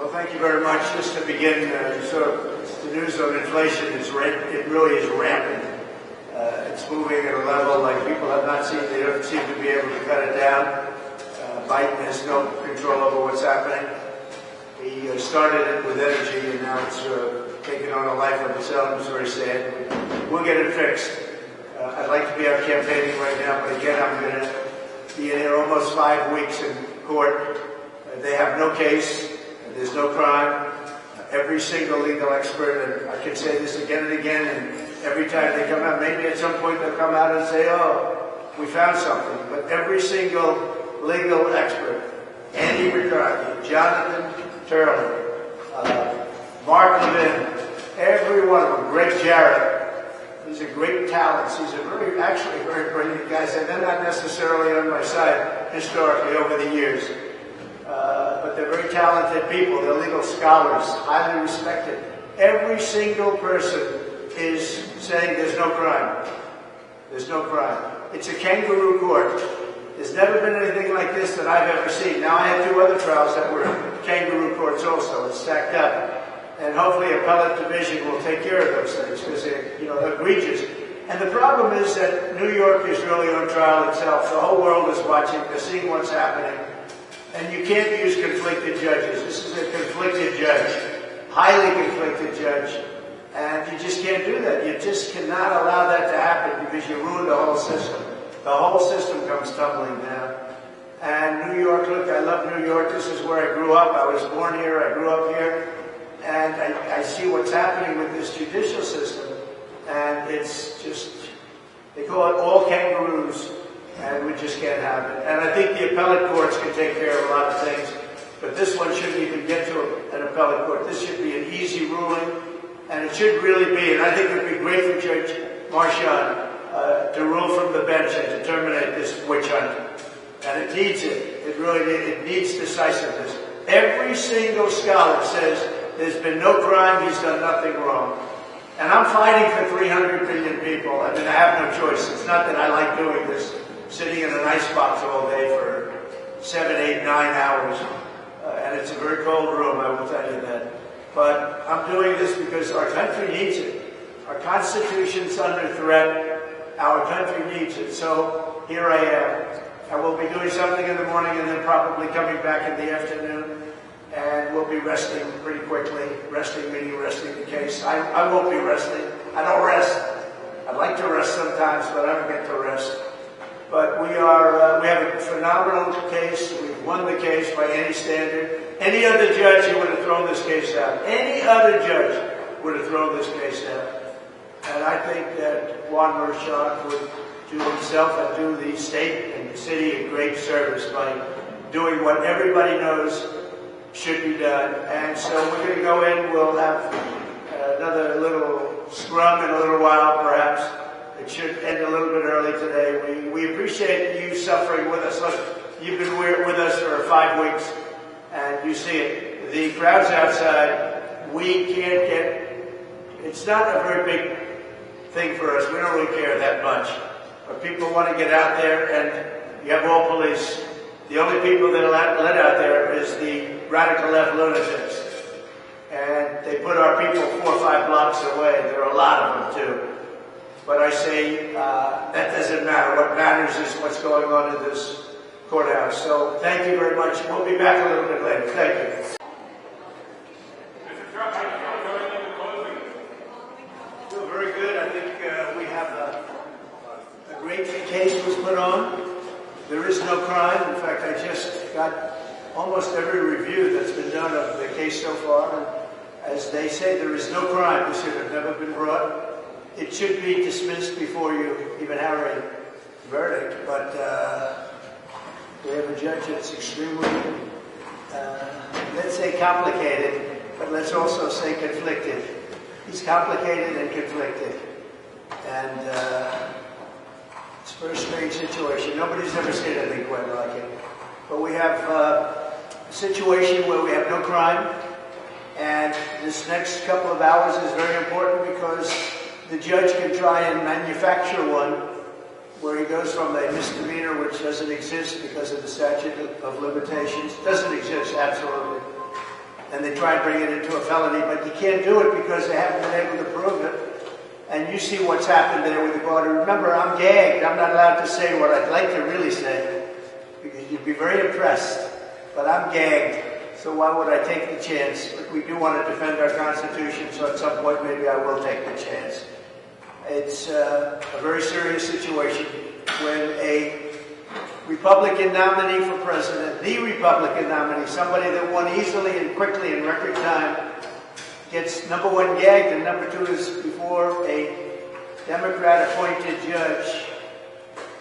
Well, thank you very much. Just to begin, the news on inflation it really is rampant. It's moving at a level like people have not seen. They don't seem to be able to cut it down. Biden has no control over what's happening. He started it with energy, and now it's taken on a life of its own. It's very sad. We'll get it fixed. I'd like to be out campaigning right now, but again, I'm going to be in here almost 5 weeks in court. They have no case. There's no crime. Every single legal expert, and I can say this again and again, and every time they come out, maybe at some point they'll come out and say, oh, we found something. But every single legal expert, Andy McCarthy, Jonathan Turley, Mark Levin, every one of them, Greg Jarrett, these are great talents. These are actually very brilliant guys, and they're not necessarily on my side historically over the years. But they're very talented people. They're legal scholars, highly respected. Every single person is saying there's no crime. There's no crime. It's a kangaroo court. There's never been anything like this that I've ever seen. Now, I had 2 other trials that were kangaroo courts also. It's stacked up. And hopefully appellate division will take care of those things because they're egregious. And the problem is that New York is really on trial itself. The whole world is watching. They're seeing what's happening. And you can't use conflicted judges. This is a conflicted judge, highly conflicted judge. And you just can't do that. You just cannot allow that to happen because you ruin the whole system. The whole system comes tumbling down. And New York, look, I love New York. This is where I grew up. I was born here. I grew up here. And I see what's happening with this judicial system. And it's just, they call it all kangaroos. And we just can't have it. And I think the appellate courts can take care of a lot of things, but this one shouldn't even get to an appellate court. This should be an easy ruling, and it should really be, and I think it would be great for Judge Marchand to rule from the bench and to terminate this witch hunt. And it needs it. It needs decisiveness. Every single scholar says there's been no crime, he's done nothing wrong. And I'm fighting for 300 million people. I mean, I have no choice. It's not that I like doing this, sitting in an icebox all day for 7, 8, 9 hours. And it's a very cold room, I will tell you that. But I'm doing this because our country needs it. Our Constitution's under threat. Our country needs it. So here I am. I will be doing something in the morning and then probably coming back in the afternoon. And we'll be resting pretty quickly. Resting meaning resting the case. I won't be resting. I don't rest. I'd like to rest sometimes, but I don't get to rest. But we have a phenomenal case. We've won the case by any standard. Any other judge who would have thrown this case out. Any other judge would have thrown this case out. And I think that Juan Marchand would do himself and do the state and the city a great service by doing what everybody knows should be done. And so we're going to go in. We'll have another little scrum in a little while, perhaps. It should end a little bit early today. We appreciate you suffering with us. Look, you've been with us for 5 weeks, and you see it. The crowds outside, we can't get, it's not a very big thing for us. We don't really care that much. But people want to get out there, and you have all police. The only people that are let out there is the radical left lunatics. And they put our people 4 or 5 blocks away. There are a lot of them, too. But I say that doesn't matter. What matters is what's going on in this courthouse. So thank you very much. We'll be back a little bit later. Thank you. Feel very good. I think we have a great case was put on. There is no crime. In fact, I just got almost every review that's been done of the case so far. And as they say, there is no crime. This should have never been brought. It should be dismissed before you even have a verdict, but we have a judge that's extremely, let's say complicated, but let's also say conflicted. He's complicated and conflicted, and it's a very strange situation. Nobody's ever seen anything quite like it. But we have a situation where we have no crime, and this next couple of hours is very important because the judge can try and manufacture one where he goes from a misdemeanor, which doesn't exist because of the statute of limitations. Doesn't exist, absolutely. and they try and bring it into a felony, but you can't do it because they haven't been able to prove it. And you see what's happened there with the border. Remember, I'm gagged. I'm not allowed to say what I'd like to really say, because you'd be very impressed. But I'm gagged, so why would I take the chance? But we do want to defend our Constitution, so at some point maybe I will take the chance. It's a very serious situation when a Republican nominee for president, the Republican nominee, somebody that won easily and quickly in record time, gets number one gagged, and number two is before a Democrat-appointed judge,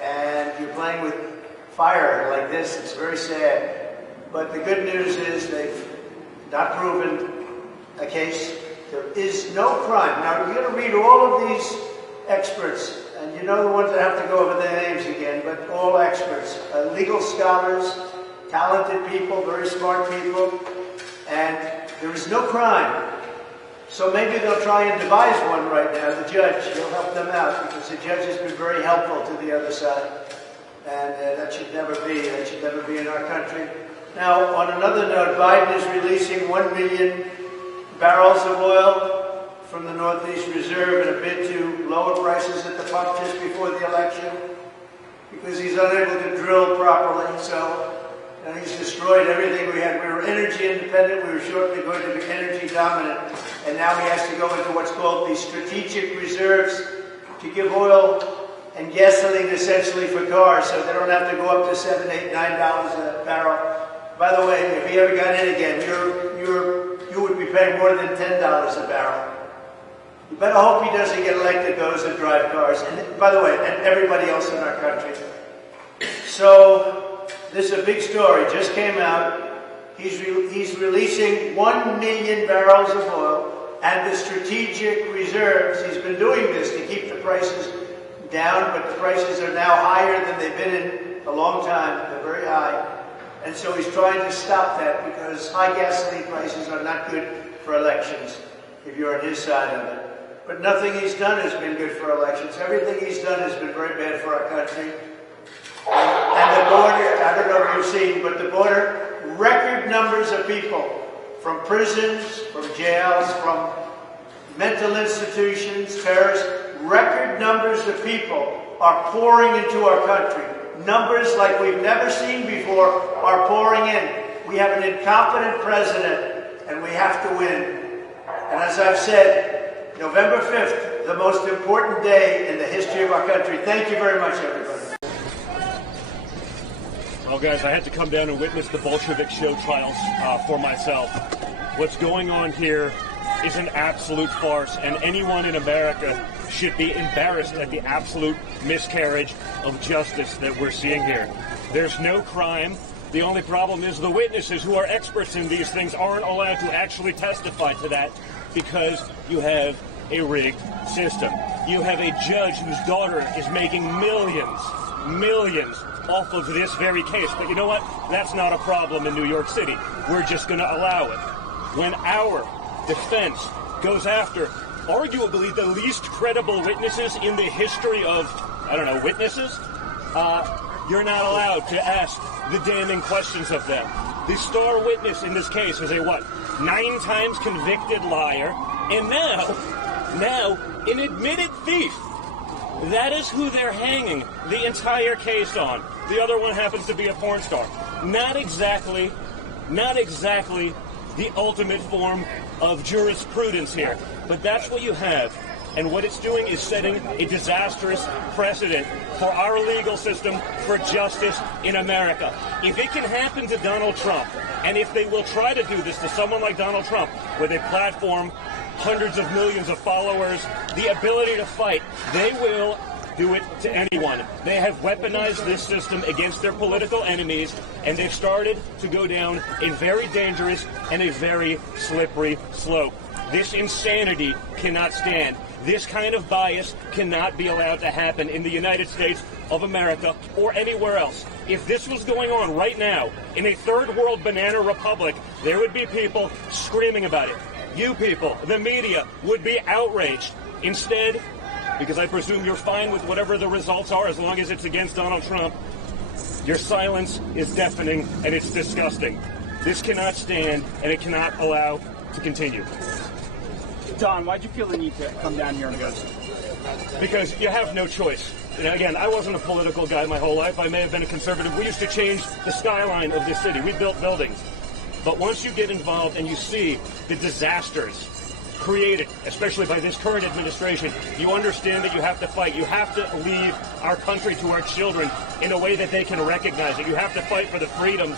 and you're playing with fire like this. It's very sad. But the good news is they've not proven a case. There is no crime. Now, you're going to read all of these experts, and you know the ones that have to go over their names again, but all experts, legal scholars, talented people, very smart people, and there is no crime. So maybe they'll try and devise one right now. The judge, he'll help them out, because the judge has been very helpful to the other side. And that should never be in our country. Now, on another note, Biden is releasing 1 million barrels of oil from the Northeast Reserve in a bid to lower prices at the pump just before the election, because he's unable to drill properly. So, and he's destroyed everything we had. We were energy independent. We were shortly going to be energy dominant. And now he has to go into what's called the strategic reserves to give oil and gasoline essentially for cars, so they don't have to go up to $7, $8, $9 a barrel. By the way, if he ever got in again, you would be paying more than $10 a barrel. You better hope he doesn't get elected, those that drive cars. And by the way, and everybody else in our country. So this is a big story. Just came out. He's releasing 1 million barrels of oil and the strategic reserves. He's been doing this to keep the prices down, but the prices are now higher than they've been in a long time. They're very high. And so he's trying to stop that, because high gasoline prices are not good for elections if you're on his side of it. But nothing he's done has been good for elections. Everything he's done has been very bad for our country. And the border, I don't know if you've seen, but the border, record numbers of people from prisons, from jails, from mental institutions, terrorists, record numbers of people are pouring into our country. Numbers like we've never seen before are pouring in. We have an incompetent president, and we have to win. And as I've said, November 5th, the most important day in the history of our country. Thank you very much, everybody. Well, guys, I had to come down and witness the Bolshevik show trials for myself. What's going on here is an absolute farce, and anyone in America should be embarrassed at the absolute miscarriage of justice that we're seeing here. There's no crime. The only problem is the witnesses who are experts in these things aren't allowed to actually testify to that, because you have a rigged system. You have a judge whose daughter is making millions off of this very case. But you know what? That's not a problem in New York City. We're just going to allow it. When our defense goes after arguably the least credible witnesses in the history of, witnesses, you're not allowed to ask the damning questions of them. The star witness in this case is a 9 times convicted liar, and now an admitted thief. That is who they're hanging the entire case on. The other one happens to be a porn star. Not exactly the ultimate form of jurisprudence here. But that's what you have. And what it's doing is setting a disastrous precedent for our legal system, for justice in America. If it can happen to Donald Trump, and if they will try to do this to someone like Donald Trump, with a platform, hundreds of millions of followers, the ability to fight, they will do it to anyone. They have weaponized this system against their political enemies, and they've started to go down a very dangerous and a very slippery slope. This insanity cannot stand. This kind of bias cannot be allowed to happen in the United States of America or anywhere else. If this was going on right now in a third world banana republic, there would be people screaming about it. You people, the media, would be outraged. Instead, because I presume you're fine with whatever the results are as long as it's against Donald Trump, your silence is deafening and it's disgusting. This cannot stand, and it cannot allow to continue. Don, why'd you feel the need to come down here and negotiate? Because you have no choice. You know, again, I wasn't a political guy my whole life. I may have been a conservative. We used to change the skyline of this city. We built buildings. But once you get involved and you see the disasters created, especially by this current administration, you understand that you have to fight. You have to leave our country to our children in a way that they can recognize it. You have to fight for the freedoms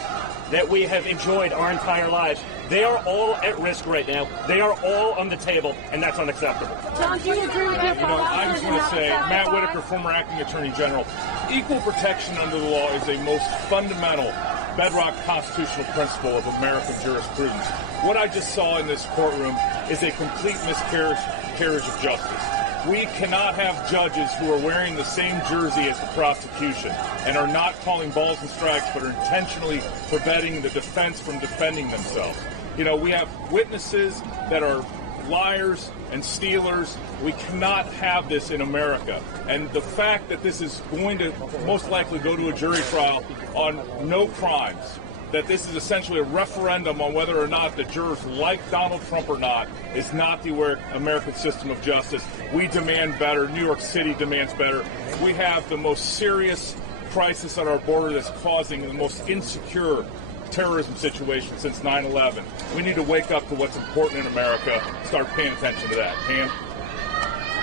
that we have enjoyed our entire lives. They are all at risk right now. They are all on the table, and that's unacceptable. John, do you agree with your I just want to say, Matt Whitaker, former acting attorney general, equal protection under the law is a most fundamental bedrock constitutional principle of American jurisprudence. What I just saw in this courtroom is a complete miscarriage of justice. We cannot have judges who are wearing the same jersey as the prosecution and are not calling balls and strikes, but are intentionally preventing the defense from defending themselves. You know, we have witnesses that are liars and stealers. We cannot have this in America. And the fact that this is going to most likely go to a jury trial on no crimes, that this is essentially a referendum on whether or not the jurors like Donald Trump or not, is not the American system of justice. We demand better. New York City demands better. We have the most serious crisis at our border that's causing the most insecure terrorism situation since 9/11. We need to wake up to what's important in America, start paying attention to that. Pam?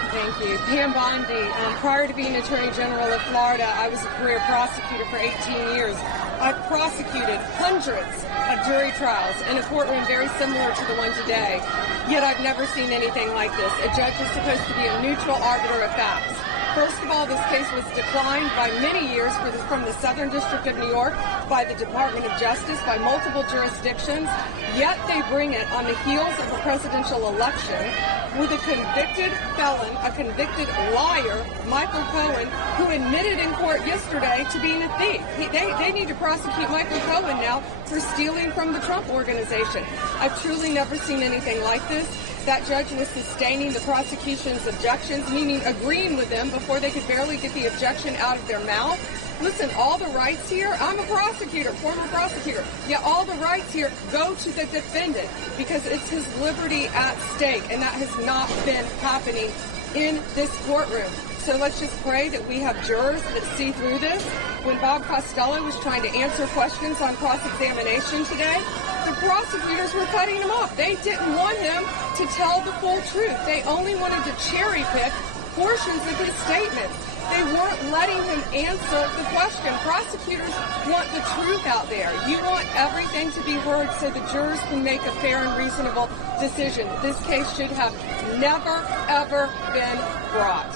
Thank you. Pam Bondi. Prior to being Attorney General of Florida, I was a career prosecutor for 18 years. I've prosecuted hundreds of jury trials in a courtroom very similar to the one today. Yet I've never seen anything like this. A judge is supposed to be a neutral arbiter of facts. First of all, this case was declined by many years from the Southern District of New York, by the Department of Justice, by multiple jurisdictions. Yet they bring it on the heels of a presidential election with a convicted felon, a convicted liar, Michael Cohen, who admitted in court yesterday to being a thief. They need to prosecute Michael Cohen now for stealing from the Trump organization. I've truly never seen anything like this. That judge was sustaining the prosecution's objections, meaning agreeing with them before they could barely get the objection out of their mouth. Listen, all the rights here, I'm a prosecutor, former prosecutor. Yeah, all the rights here go to the defendant because it's his liberty at stake, and that has not been happening in this courtroom. So let's just pray that we have jurors that see through this. When Bob Costello was trying to answer questions on cross-examination today, the prosecutors were cutting him off. They didn't want him to tell the full truth. They only wanted to cherry-pick portions of his statements. They weren't letting him answer the question. Prosecutors want the truth out there. You want everything to be heard so the jurors can make a fair and reasonable decision. This case should have never, ever been brought.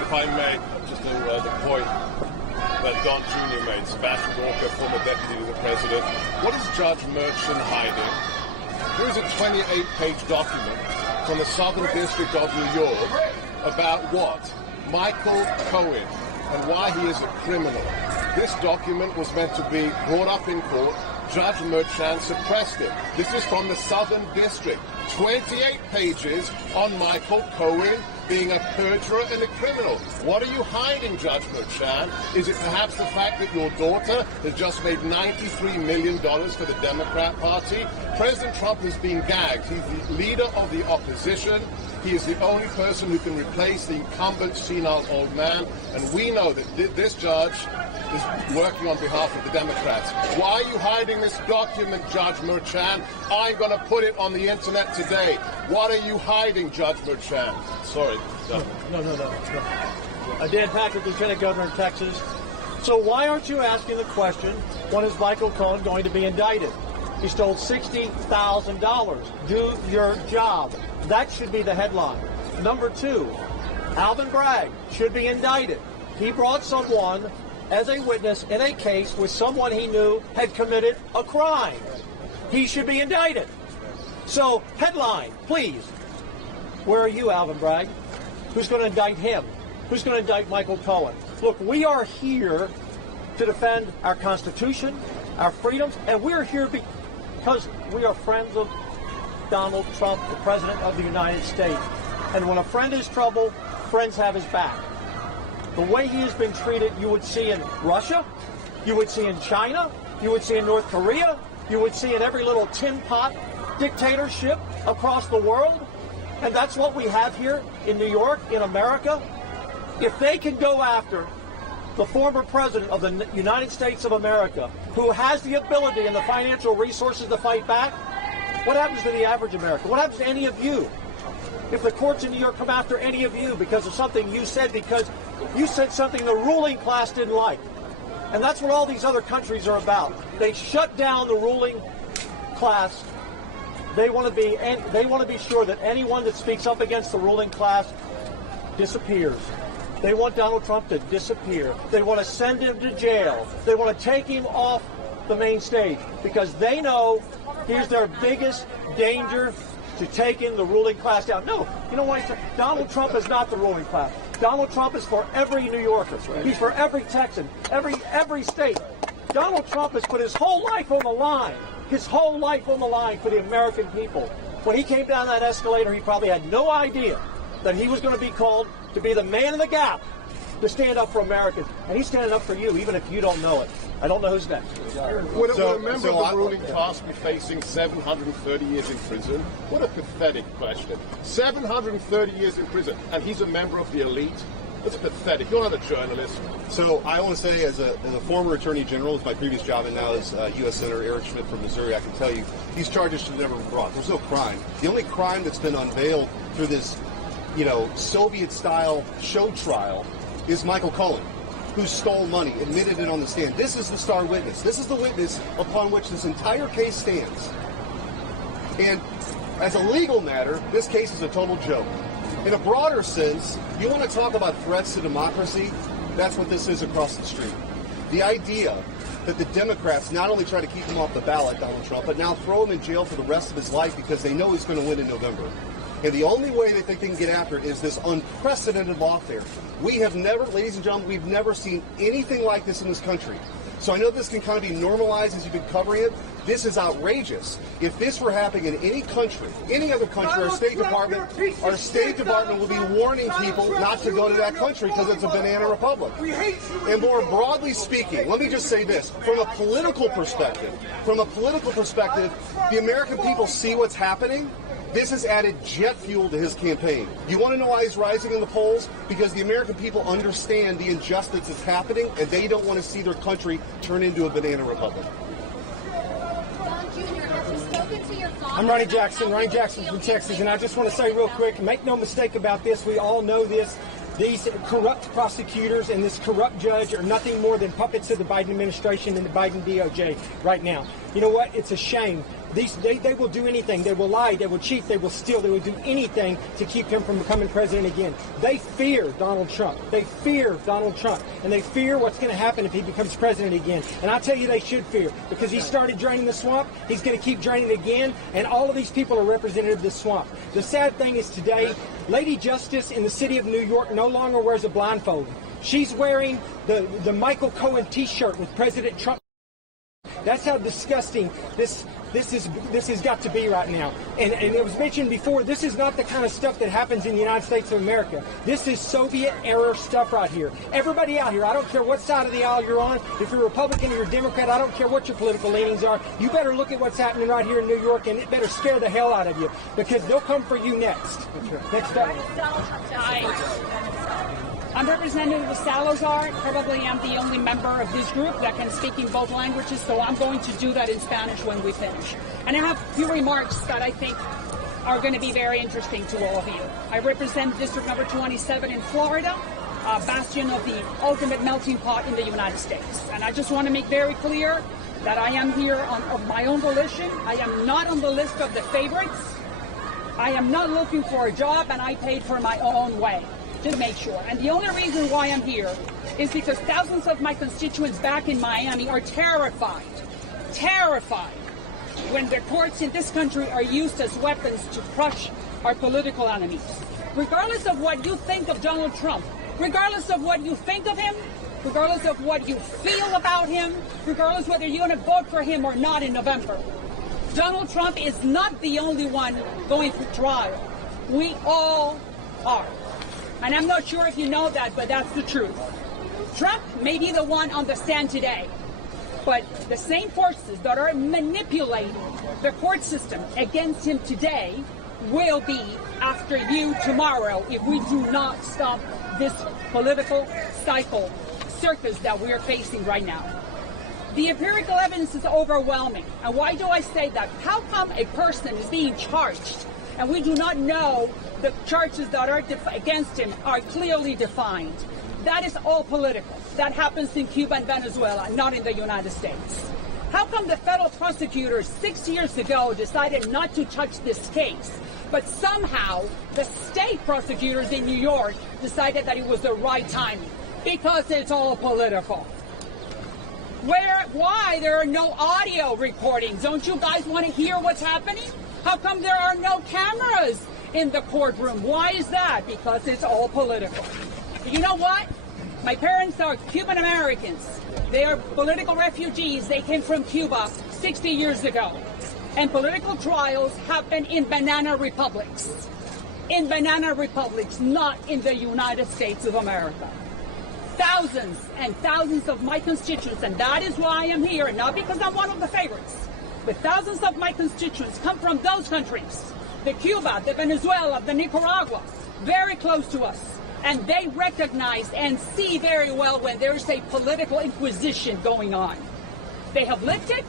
If I may, just the point that Don Jr. made, Sebastian Walker, former deputy to the president. What is Judge Merchan hiding? Here is a 28-page document from the Southern District of New York about what? Michael Cohen and why he is a criminal. This document was meant to be brought up in court. Judge Merchan suppressed it. This is from the Southern District. 28 pages on Michael Cohen being a perjurer and a criminal. What are you hiding, Judge Merchan? Is it perhaps the fact that your daughter has just made $93 million for the Democrat Party? President Trump has been gagged. He's the leader of the opposition. He is the only person who can replace the incumbent senile old man. And we know that this judge is working on behalf of the Democrats. Why are you hiding this document, Judge Merchan? I'm going to put it on the internet today. What are you hiding, Judge Merchan? Sorry. No. Dan Patrick, Lieutenant Governor of Texas. So why aren't you asking the question, when is Michael Cohen going to be indicted? He stole $60,000. Do your job. That should be the headline. Number two, Alvin Bragg should be indicted. He brought someone as a witness in a case with someone he knew had committed a crime. He should be indicted. So, headline, please. Where are you, Alvin Bragg? Who's going to indict him? Who's going to indict Michael Cohen? Look, we are here to defend our Constitution, our freedoms, and we're here because we are friends of Donald Trump, the President of the United States. And when a friend is trouble, friends have his back. The way he has been treated, you would see in Russia, you would see in China, you would see in North Korea, you would see in every little tin pot dictatorship across the world. And that's what we have here in New York, in America. If they can go after the former president of the United States of America, who has the ability and the financial resources to fight back, what happens to the average American? What happens to any of you? If the courts in New York come after any of you because of something you said, because you said something the ruling class didn't like. And that's what all these other countries are about. They shut down the ruling class. They want to be sure that anyone that speaks up against the ruling class disappears. They want Donald Trump to disappear. They want to send him to jail. They want to take him off the main stage because they know he's their biggest danger to taking the ruling class down. No, you know why? Donald Trump is not the ruling class. Donald Trump is for every New Yorker. He's for every Texan, every state. Donald Trump has put his whole life on the line. His whole life on the line for the American people. When he came down that escalator, he probably had no idea that he was going to be called to be the man in the gap to stand up for Americans. And he's standing up for you, even if you don't know it. I don't know who's next. Would a member of the ruling class be facing 730 years in prison? What a pathetic question. 730 years in prison, and he's a member of the elite? That's pathetic. You're not a journalist. So I want to say, as a former attorney general, as my previous job, and now as U.S. Senator Eric Schmidt from Missouri, I can tell you these charges should have never been brought. There's no crime. The only crime that's been unveiled through this, Soviet-style show trial is Michael Cohen, who stole money, admitted it on the stand. This is the star witness. This is the witness upon which this entire case stands. And as a legal matter, this case is a total joke. In a broader sense, you want to talk about threats to democracy? That's what this is across the street. The idea that the Democrats not only try to keep him off the ballot, Donald Trump, but now throw him in jail for the rest of his life because they know he's going to win in November. And the only way they think they can get after it is this unprecedented lawfare. We have never, ladies and gentlemen, we've never seen anything like this in this country. So I know this can kind of be normalized as you've been covering it. This is outrageous. If this were happening in any country, any other country, our State Department will be warning people not to go to that country because it's a banana republic. And more broadly speaking, let me just say this. From a political perspective, the American people see what's happening. This has added jet fuel to his campaign. You want to know why he's rising in the polls? Because the American people understand the injustice that's happening, and they don't want to see their country turn into a banana republic. I'm Ronnie Jackson from Texas, and I just want to say real quick, make no mistake about this, we all know this. These corrupt prosecutors and this corrupt judge are nothing more than puppets of the Biden administration and the Biden DOJ right now. You know what? It's a shame. They will do anything. They will lie. They will cheat. They will steal. They will do anything to keep him from becoming president again. They fear Donald Trump. They fear Donald Trump. And they fear what's going to happen if he becomes president again. And I tell you, they should fear, because he started draining the swamp. He's going to keep draining it again. And all of these people are representative of the swamp. The sad thing is today, Lady Justice in the city of New York no longer wears a blindfold. She's wearing the Michael Cohen T-shirt with President Trump. That's how disgusting this has got to be right now. And it was mentioned before, this is not the kind of stuff that happens in the United States of America. This is Soviet-era stuff right here. Everybody out here, I don't care what side of the aisle you're on, if you're Republican or you're Democrat, I don't care what your political leanings are, you better look at what's happening right here in New York, and it better scare the hell out of you, because they'll come for you next. Next up. I'm Representative Salazar. Probably am the only member of this group that can speak in both languages, so I'm going to do that in Spanish when we finish. And I have a few remarks that I think are going to be very interesting to all of you. I represent District Number 27 in Florida, a bastion of the ultimate melting pot in the United States. And I just want to make very clear that I am here of my own volition. I am not on the list of the favorites. I am not looking for a job, and I paid for my own way. To make sure. And the only reason why I'm here is because thousands of my constituents back in Miami are terrified when the courts in this country are used as weapons to crush our political enemies. Regardless of what you think of Donald Trump, regardless of what you think of him, regardless of what you feel about him, regardless whether you're going to vote for him or not in November, Donald Trump is not the only one going through trial. We all are. And I'm not sure if you know that, but that's the truth. Trump may be the one on the stand today, But the same forces that are manipulating the court system against him today will be after you tomorrow if we do not stop this political cycle circus that we are facing right now. The empirical evidence is overwhelming. And why do I say that? How come a person is being charged and we do not know the charges that are against him are clearly defined? That is all political. That happens in Cuba and Venezuela, not in the United States. How come the federal prosecutors 6 years ago decided not to touch this case, but somehow the state prosecutors in New York decided that it was the right timing? Because it's all political. Why there are no audio recordings? Don't you guys want to hear what's happening? How come there are no cameras in the courtroom? Why is that? Because it's all political. You know what? My parents are Cuban Americans. They are political refugees. They came from Cuba 60 years ago. And political trials happen in banana republics. In banana republics, not in the United States of America. Thousands and thousands of my constituents, and that is why I am here, not because I'm one of the favorites, but thousands of my constituents come from those countries, the Cuba, the Venezuela, the Nicaragua, very close to us. And they recognize and see very well when there's a political inquisition going on. They have lived it,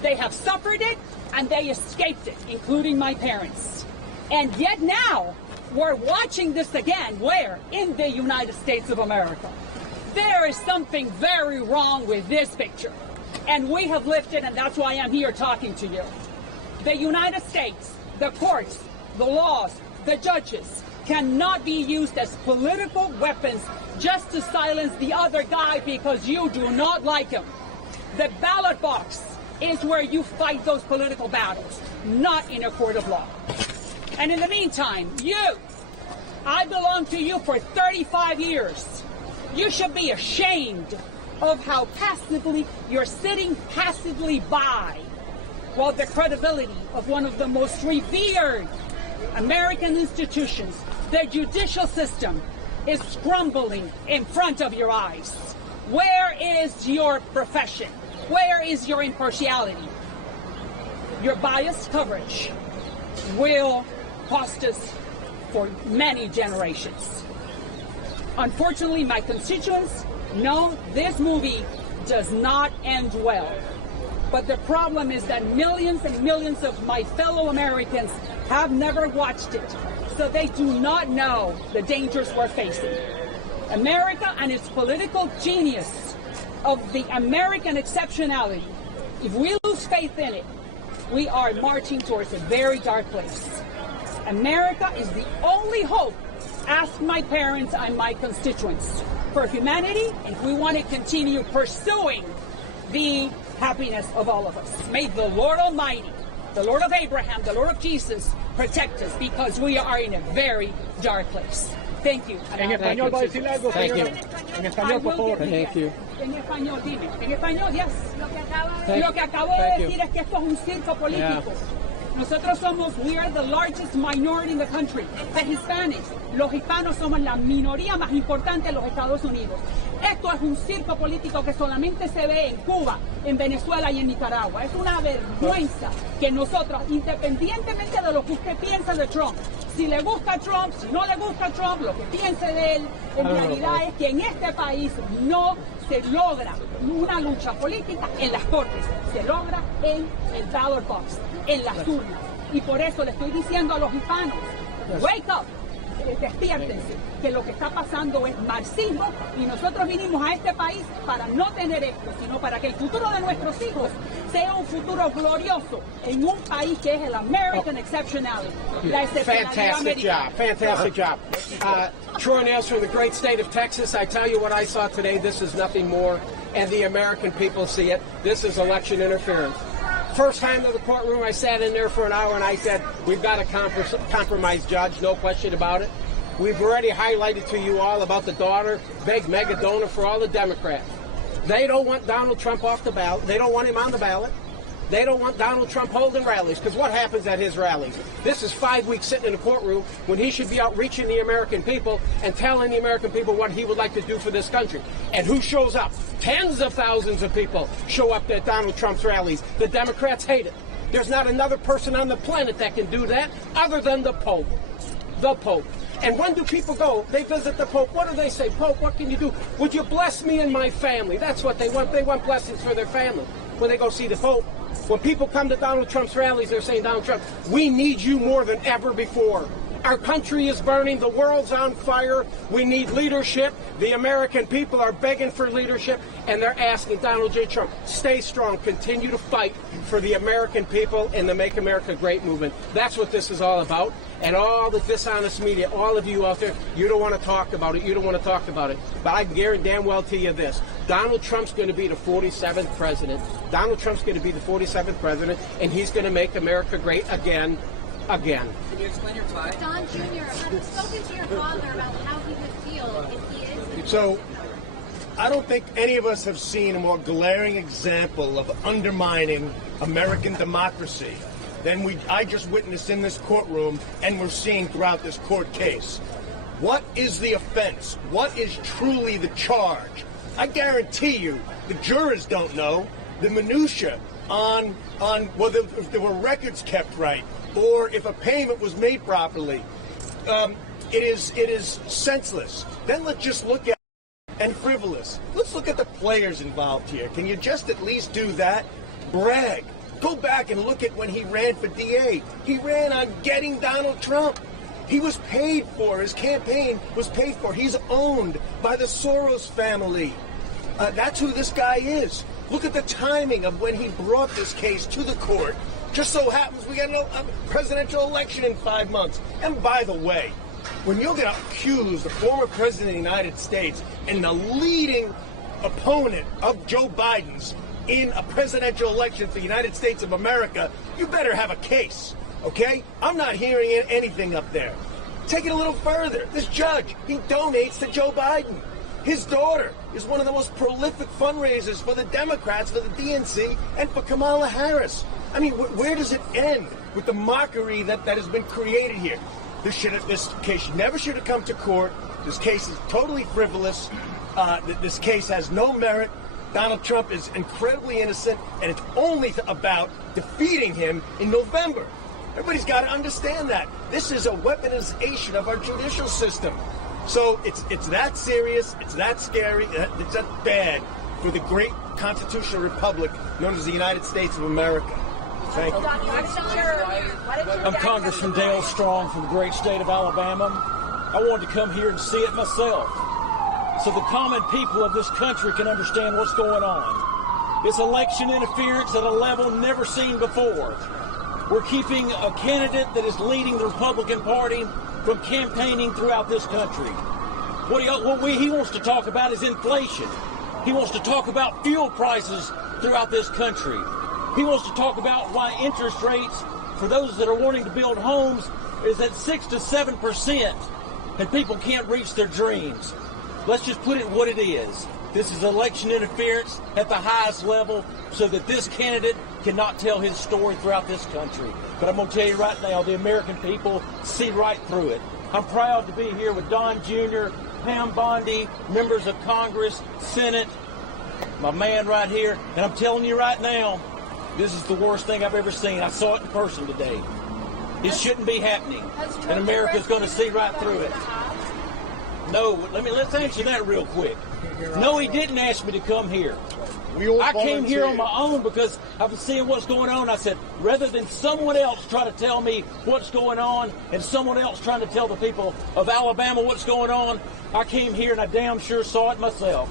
they have suffered it, and they escaped it, including my parents. And yet now, we're watching this again. Where? In the United States of America. There is something very wrong with this picture. And we have lived it, and that's why I'm here talking to you. The United States, the courts, the laws, the judges, cannot be used as political weapons just to silence the other guy because you do not like him. The ballot box is where you fight those political battles, not in a court of law. And in the meantime, I belong to you for 35 years. You should be ashamed of how passively you're sitting passively by while the credibility of one of the most revered American institutions, the judicial system, is crumbling in front of your eyes. Where is your profession? Where is your impartiality? Your biased coverage will cost us for many generations. Unfortunately, my constituents know this movie does not end well. But the problem is that millions and millions of my fellow Americans have never watched it, so they do not know the dangers we're facing. America and its political genius of the American exceptionality, if we lose faith in it, we are marching towards a very dark place. America is the only hope, ask my parents and my constituents, for humanity, and if we want to continue pursuing the happiness of all of us. May the Lord Almighty, the Lord of Abraham, the Lord of Jesus, protect us, because we are in a very dark place. Thank you. En español va a decir algo, señor. En español, por favor. Thank you. En español, dime. En español, yes. Lo que acabo de decir es que esto es un circo político. Nosotros we are the largest minority in the country, the Hispanics. Los hispanos somos la minoría más importante en los Estados Unidos. Esto es un circo político que solamente se ve en Cuba, en Venezuela y en Nicaragua. Es una vergüenza que nosotros, independientemente de lo que usted piensa de Trump, si le gusta Trump, si no le gusta Trump, lo que piense de él, en realidad es que en este país no se logra una lucha política en las cortes, se logra en el ballot box, en las urnas. Y por eso le estoy diciendo a los hispanos, wake up, despiértense, que lo que está pasando es marxismo, y nosotros vinimos a este país para no tener esto, sino para que el futuro de nuestros hijos sea un futuro glorioso en un país que es el American Exceptionality. Fantastic job. Fantastic job. Troy Nails from the great state of Texas. I tell you what I saw today. This is nothing more, and the American people see it. This is election interference. First time to the courtroom, I sat in there for an hour and I said, we've got a compromise judge, no question about it. We've already highlighted to you all about the daughter, big mega donor for all the Democrats. They don't want Donald Trump off the ballot. They don't want him on the ballot. They don't want Donald Trump holding rallies, because what happens at his rallies? This is 5 weeks sitting in a courtroom when he should be out reaching the American people and telling the American people what he would like to do for this country. And who shows up? Tens of thousands of people show up at Donald Trump's rallies. The Democrats hate it. There's not another person on the planet that can do that other than the Pope. The Pope. And when do people go? They visit the Pope. What do they say? Pope, what can you do? Would you bless me and my family? That's what they want. They want blessings for their family when they go see the Pope. When people come to Donald Trump's rallies, they're saying, Donald Trump, we need you more than ever before. Our country is burning. The world's on fire. We need leadership. The American people are begging for leadership, and they're asking Donald J. Trump, stay strong, continue to fight for the American people and the Make America Great movement. That's what this is all about. And all the dishonest media, all of you out there, you don't want to talk about it. You don't want to talk about it. But I guarantee damn well to you this. Donald Trump's going to be the 47th president. Donald Trump's going to be the 47th president, and he's going to make America great again. Again. Can you explain your tie? Don Jr., have you spoken to your father about how he would feel if he is? So, I don't think any of us have seen a more glaring example of undermining American democracy than I just witnessed in this courtroom and we're seeing throughout this court case. What is the offense? What is truly the charge? I guarantee you, the jurors don't know the minutia on whether if there were records kept right, or if a payment was made properly. It is senseless. Then let's just look at and frivolous. Let's look at the players involved here. Can you just at least do that? Brag. Go back and look at when he ran for DA. He ran on getting Donald Trump. He was paid for. His campaign was paid for. He's owned by the Soros family. That's who this guy is. Look at the timing of when he brought this case to the court. Just so happens we got a presidential election in 5 months. And by the way, when you're going to accuse the former president of the United States and the leading opponent of Joe Biden's in a presidential election for the United States of America, you better have a case, okay? I'm not hearing anything up there. Take it a little further. This judge, he donates to Joe Biden. His daughter is one of the most prolific fundraisers for the Democrats, for the DNC, and for Kamala Harris. I mean, where does it end with the mockery that has been created here? This case never should have come to court. This case is totally frivolous. This case has no merit. Donald Trump is incredibly innocent, and it's only about defeating him in November. Everybody's got to understand that. This is a weaponization of our judicial system. So it's that serious, it's that scary, it's that bad for the great constitutional republic known as the United States of America. Thank you. I'm Congressman Dale Strong from the great state of Alabama. I wanted to come here and see it myself so the common people of this country can understand what's going on. It's election interference at a level never seen before. We're keeping a candidate that is leading the Republican Party from campaigning throughout this country. What he wants to talk about is inflation. He wants to talk about fuel prices throughout this country. He wants to talk about why interest rates for those that are wanting to build homes is at 6 to 7%, and people can't reach their dreams. Let's just put it what it is. This is election interference at the highest level so that this candidate cannot tell his story throughout this country. But I'm going to tell you right now, the American people see right through it. I'm proud to be here with Don Jr., Pam Bondi, members of Congress, Senate, my man right here. And I'm telling you right now, this is the worst thing I've ever seen. I saw it in person today. It shouldn't be happening. And America's going to see right through it. No, let's answer that real quick. No, he didn't ask me to come here. I came here on my own because I was seeing what's going on. I said, rather than someone else try to tell me what's going on and someone else trying to tell the people of Alabama what's going on, I came here and I damn sure saw it myself.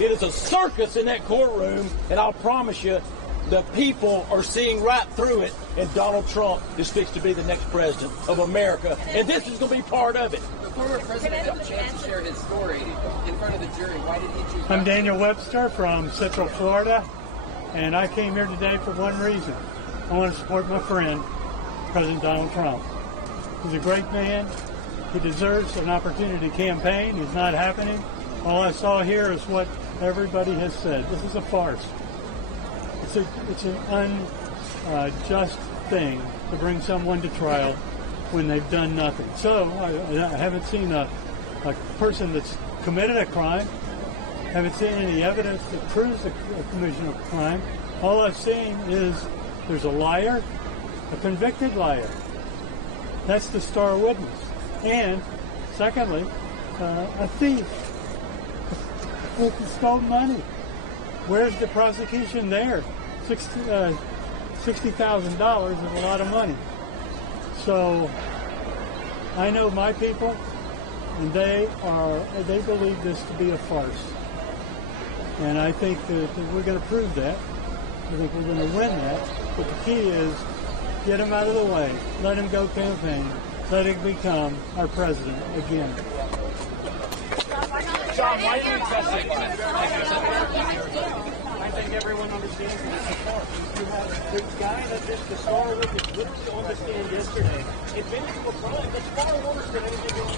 It is a circus in that courtroom, and I'll promise you, the people are seeing right through it, and Donald Trump is fixed to be the next president of America, and this is going to be part of it. The former president had a chance to share his story in front of the jury. Why did he choose? I'm Daniel Webster from Central Florida, and I came here today for one reason. I want to support my friend, President Donald Trump. He's a great man. He deserves an opportunity to campaign. It's not happening. All I saw here is what everybody has said. This is a farce. it's an unjust thing to bring someone to trial when they've done nothing. So I haven't seen a person that's committed a crime. Haven't seen any evidence that proves the commission of a crime. All I've seen is there's a liar, a convicted liar. That's the star witness. And secondly, a thief who stole money. Where's the prosecution there? $60,000 is a lot of money. So I know my people, and they believe this to be a farce. And I think that we're going to prove that. I think we're going to win that. But the key is get him out of the way. Let him go campaign. Let him become our president again. John, why do you testify? I think everyone understands this is farce. You have the guy that just the star witness literally on the stand yesterday admitted to a crime that's far worse than anything else.